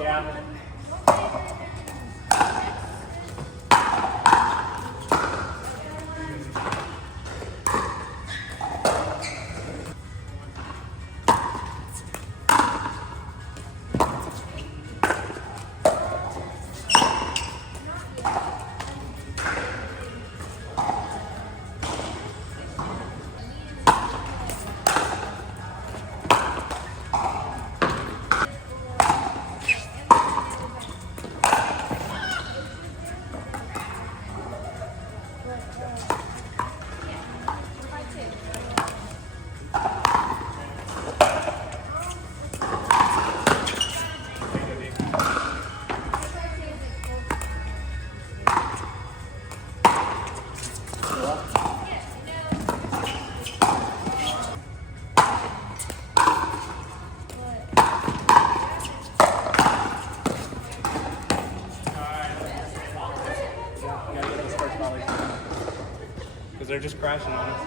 Yeah. Because they're just crashing on us.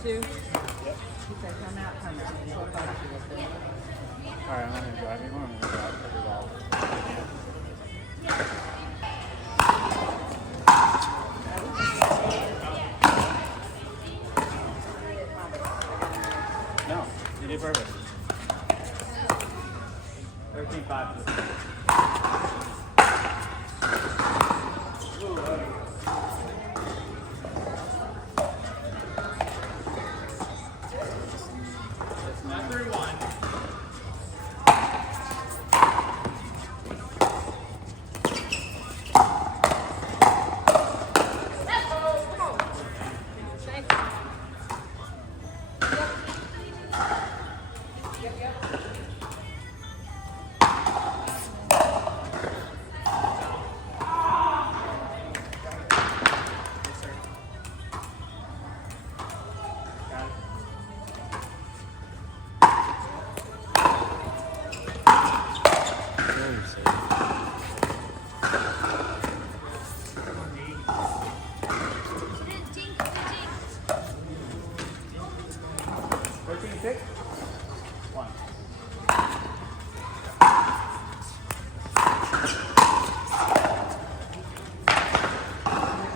Two? Yep. He said, come out. So I thought she was there. Alright, I'm going to drive you home. I'm going to drive every ball. No, you did perfect. 13-5.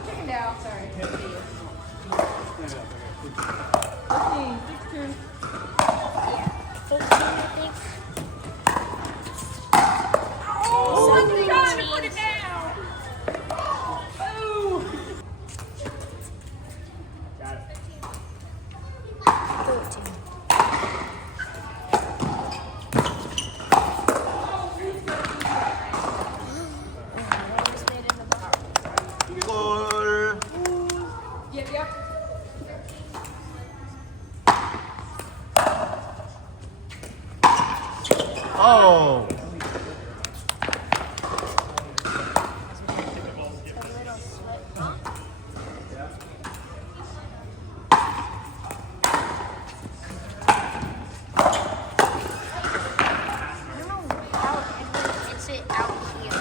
Chicken down, sorry. 13, 16. Oh, I'm trying to put it down. Oh. Got it. 14. 이걸 Yep. 어 It's it out here.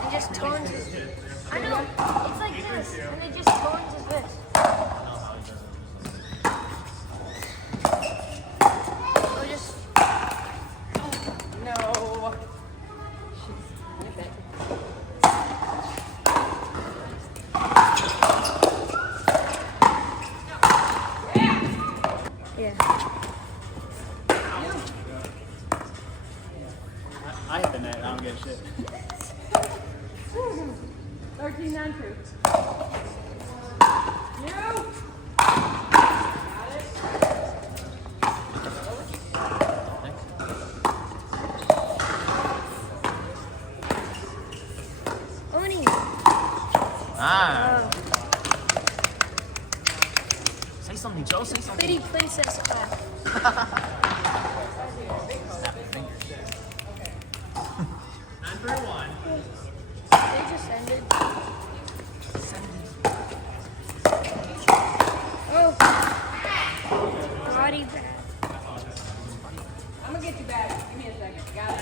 It just turns. I know. It's like this, and it just turns as this. Or just. No. Yeah. I hit the net. I don't get shit. 13, 9, 2. You. Oni. 아 Say something Joe say something Pretty princess clap. They just ended. Oh. Body bag. I'm gonna get you back. Give me a second. Got it.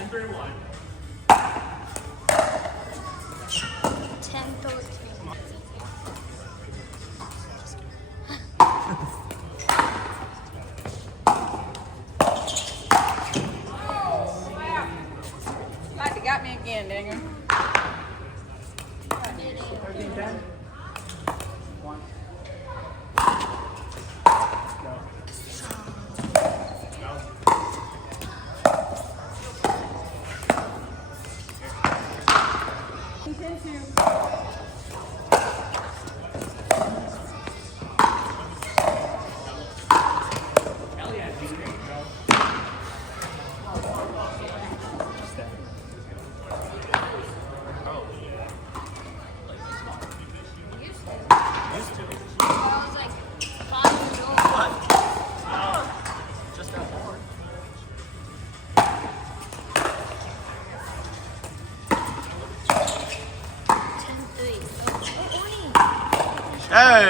10, 13. Like you got me again, Dinger. 13-10. One. I was like 5 years old. Just that board Hey